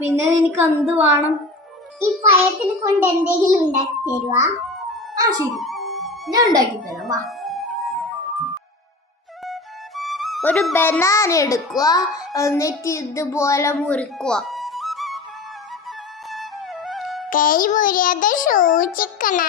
പിന്നെ എനിക്ക് എന്ത് വേണം? ഈ പഴത്തിനെ കൊണ്ട് എന്തെങ്കിലും ഉണ്ടാക്കി തരുവാ? ശരി, ഞാൻ ഉണ്ടാക്കി തരാം. വാ. ഒരു ബനാന എടുക്കുക, എന്നിട്ട് ഇതുപോലെ മുറിക്കുക. കൈ മുറിയാതെ സൂക്ഷിക്കണ.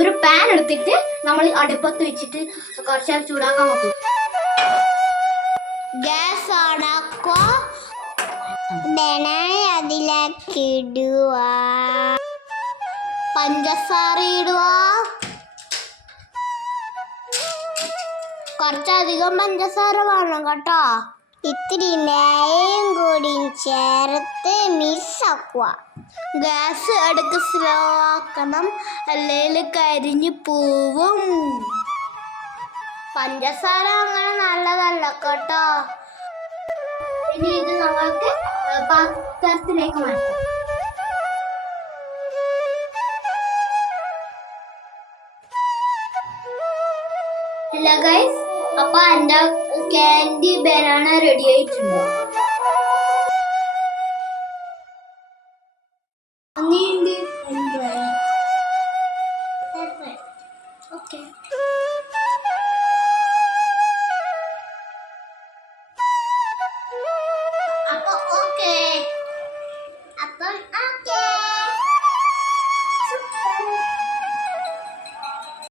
ഒരു പാൻ എടുത്തിട്ട് നമ്മൾ അടുപ്പത്ത് വെച്ചിട്ട് കുറച്ച് ചൂടാക്കാൻ നോക്കും. ഗ്യാസ് ഓണാക്കുക. ബനാന അതിലേക്ക് ഇടുക. പഞ്ചസാര ഇടുക. കുറച്ചധികം പഞ്ചസാര വേണം കേട്ടോ. ഇത്തിരി നെയ്യും കൂടി ചേർത്ത് മിക്സ് ആക്കുക. ഗ്യാസ് ഇടയ്ക്ക് സ്ലോ ആക്കണം, അല്ലെങ്കിൽ കരിഞ്ഞു പോവും. പഞ്ചസാര അങ്ങനെ നല്ലതല്ല കേട്ടോ. ഇനി ഇത് നമുക്ക് പാത്രത്തിലേക്ക് മാറ്റാം. ഹലോ ഗൈസ്, അപ്പൊ എൻ്റെ കാൻഡി ബനാന റെഡി ആയിട്ടുണ്ട്. ഓക്കെ.